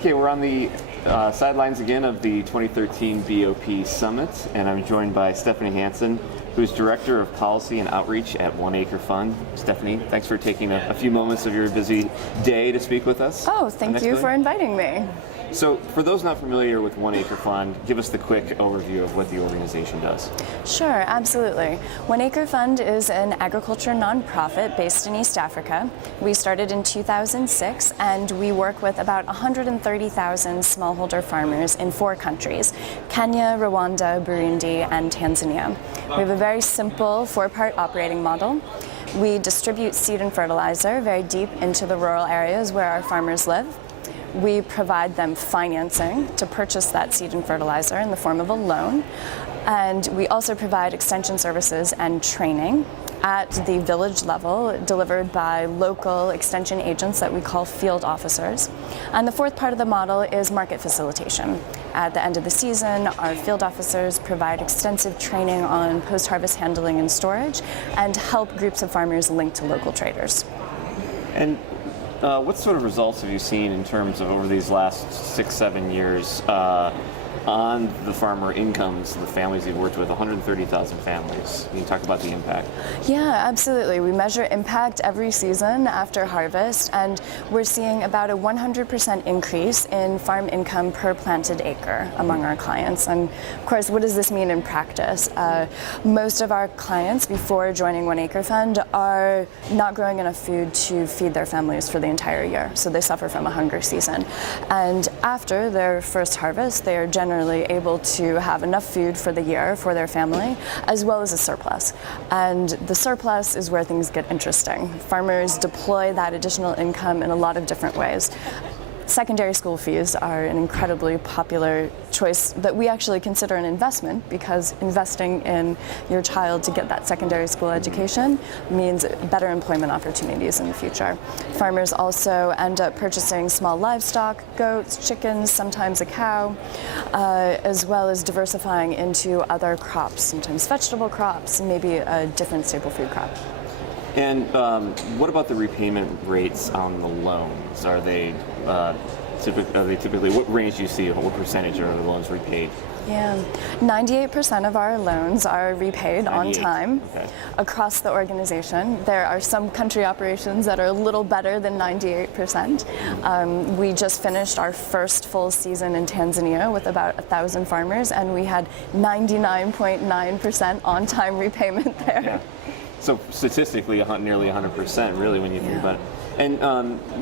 Okay, we're on the sidelines again of the 2013 BoP Summit, and I'm joined by Stephanie Hanson, who's Director of Policy and Outreach at One Acre Fund. Stephanie, thanks for taking a few moments of your busy day to speak with us. Oh, thank you for inviting me. So, for those not familiar with One Acre Fund, give us the quick overview of what the organization does. Sure, absolutely. One Acre Fund is an agriculture nonprofit based in East Africa. We started in 2006, and we work with about 130,000 smallholder farmers in 4 countries: Kenya, Rwanda, Burundi, and Tanzania. We have a very simple 4-part operating model. We distribute seed and fertilizer very deep into the rural areas where our farmers live. We provide them financing to purchase that seed and fertilizer in the form of a loan. And we also provide extension services and training at the village level, delivered by local extension agents that we call field officers. And the 4th part of the model is market facilitation. At the end of the season, our field officers provide extensive training on post-harvest handling and storage and help groups of farmers link to local traders. And what sort of results have you seen in terms of over these last 6-7 years on the farmer incomes, the families you've worked with, 130,000 families? Can you talk about the impact? Yeah, absolutely. We measure impact every season after harvest, and we're seeing about a 100% increase in farm income per planted acre among our clients. And of course, what does this mean in practice? Most of our clients before joining One Acre Fund are not growing enough food to feed their families for the entire year, so they suffer from a hunger season. And after their first harvest, they are generally able to have enough food for the year for their family, as well as a surplus. And the surplus is where things get interesting. Farmers deploy that additional income in a lot of different ways. Secondary school fees are an incredibly popular choice that we actually consider an investment, because investing in your child to get that secondary school education means better employment opportunities in the future. Farmers also end up purchasing small livestock, goats, chickens, sometimes a cow, as well as diversifying into other crops, sometimes vegetable crops, maybe a different staple food crop. And what about the repayment rates on the loans? Are they typically, what range do you see? What percentage are the loans repaid? Yeah, 98% of our loans are repaid on time across the organization. There are some country operations that are a little better than 98%. We just finished our first full season in Tanzania with about 1,000 farmers, and we had 99.9% on-time repayment there. Yeah. So statistically, nearly 100%, really, when you think about it. And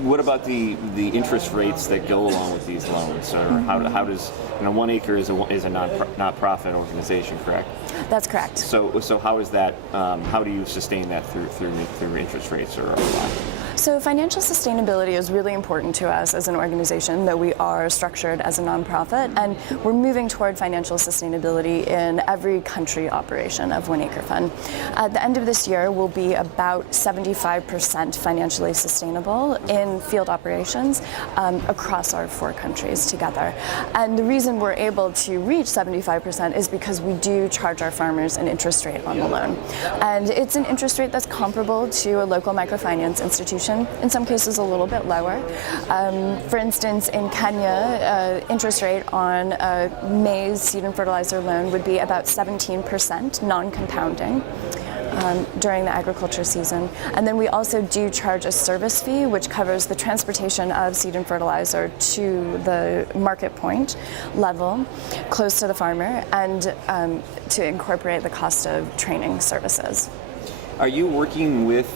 what about the interest rates that go along with these loans? Or how does, One Acre is a not-profit organization, correct? That's correct. So how is that? How do you sustain that through interest rates or otherwise? So financial sustainability is really important to us as an organization, though we are structured as a nonprofit, and we're moving toward financial sustainability in every country operation of One Acre Fund. At the end of this year, we'll be about 75% financially sustainable in field operations across our 4 countries together. And the reason we're able to reach 75% is because we do charge our farmers an interest rate on the loan. And it's an interest rate that's comparable to a local microfinance institution, in some cases a little bit lower. For instance, in Kenya, interest rate on a maize seed and fertilizer loan would be about 17% non-compounding during the agriculture season. And then we also do charge a service fee, which covers the transportation of seed and fertilizer to the market point level, close to the farmer, and to incorporate the cost of training services. Are you working with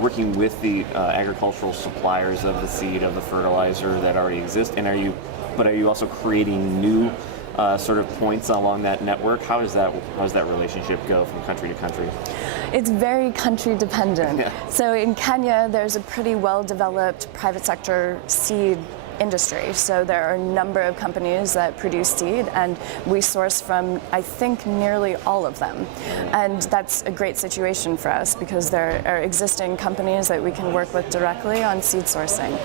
working with the agricultural suppliers of the seed, of the fertilizer that already exist? And are you also creating new sort of points along that network? How does that relationship go from country to country? It's very country dependent. Yeah. So in Kenya, there's a pretty well-developed private sector seed industry. So there are a number of companies that produce seed, and we source from, I think, nearly all of them. And that's a great situation for us because there are existing companies that we can work with directly on seed sourcing.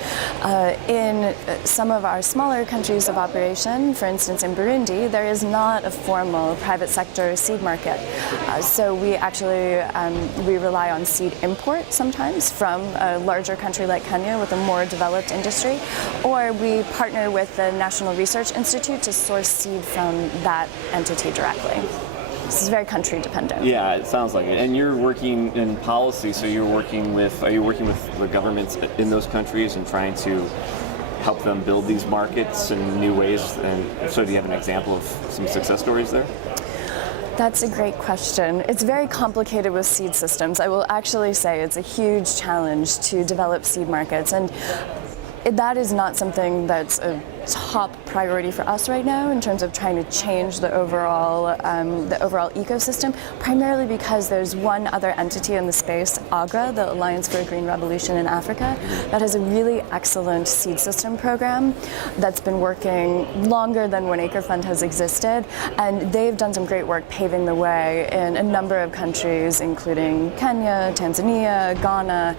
In some of our smaller countries of operation, for instance in Burundi, there is not a formal private sector seed market. So we actually we rely on seed import sometimes from a larger country like Kenya with a more developed industry, or or we partner with the National Research Institute to source seed from that entity directly. This is very country dependent. Yeah, it sounds like it. And you're working in policy, so are you working with the governments in those countries and trying to help them build these markets in new ways? And so do you have an example of some success stories there? That's a great question. It's very complicated with seed systems. I will actually say it's a huge challenge to develop seed markets, and that is not something that's a top priority for us right now in terms of trying to change the overall ecosystem, primarily because there's one other entity in the space, AGRA, the Alliance for a Green Revolution in Africa, that has a really excellent seed system program that's been working longer than One Acre Fund has existed, and they've done some great work paving the way in a number of countries, including Kenya, Tanzania, Ghana,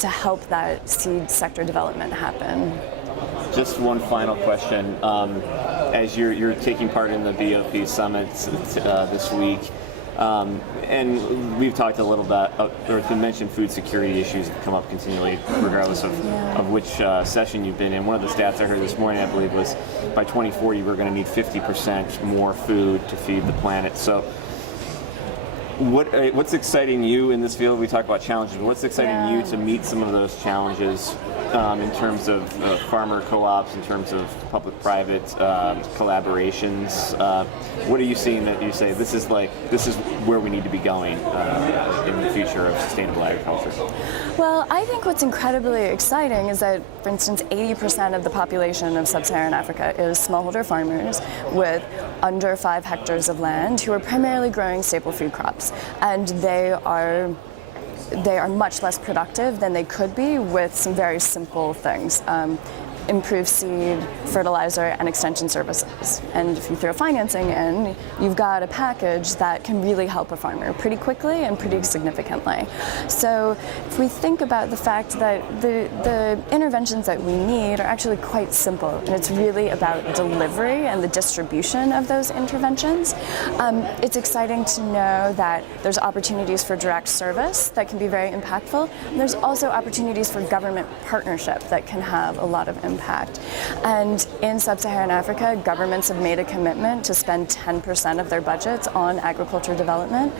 to help that seed sector development happen. Just one final question. As you're taking part in the BoP Summit this week, and we've talked a little bit, or to mention food security issues have come up continually, regardless of which session you've been in. One of the stats I heard this morning, I believe, was by 2040 we're going to need 50% more food to feed the planet. So what's exciting you in this field? We talk about challenges, but what's exciting you to meet some of those challenges in terms of farmer co-ops, in terms of public-private collaborations? What are you seeing that you say this is where we need to be going in the future of sustainable agriculture? Well, I think what's incredibly exciting is that, for instance, 80% of the population of sub-Saharan Africa is smallholder farmers with under 5 hectares of land who are primarily growing staple food crops, and they are much less productive than they could be with some very simple things. Improve seed, fertilizer, and extension services. And if you throw financing in, you've got a package that can really help a farmer pretty quickly and pretty significantly. So if we think about the fact that the interventions that we need are actually quite simple, and it's really about delivery and the distribution of those interventions, it's exciting to know that there's opportunities for direct service that can be very impactful. And there's also opportunities for government partnership that can have a lot of impact. And in sub-Saharan Africa, governments have made a commitment to spend 10% of their budgets on agriculture development,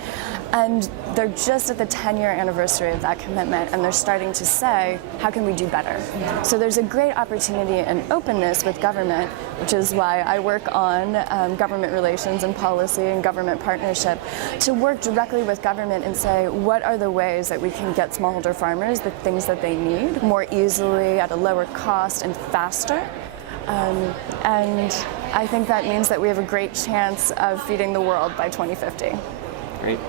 and they're just at the 10-year anniversary of that commitment, and they're starting to say, how can we do better? So there's a great opportunity and openness with government, which is why I work on government relations and policy and government partnership, to work directly with government and say, what are the ways that we can get smallholder farmers the things that they need more easily, at a lower cost, and faster. And I think that means that we have a great chance of feeding the world by 2050. Great.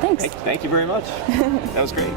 Thanks. Thank you very much. That was great.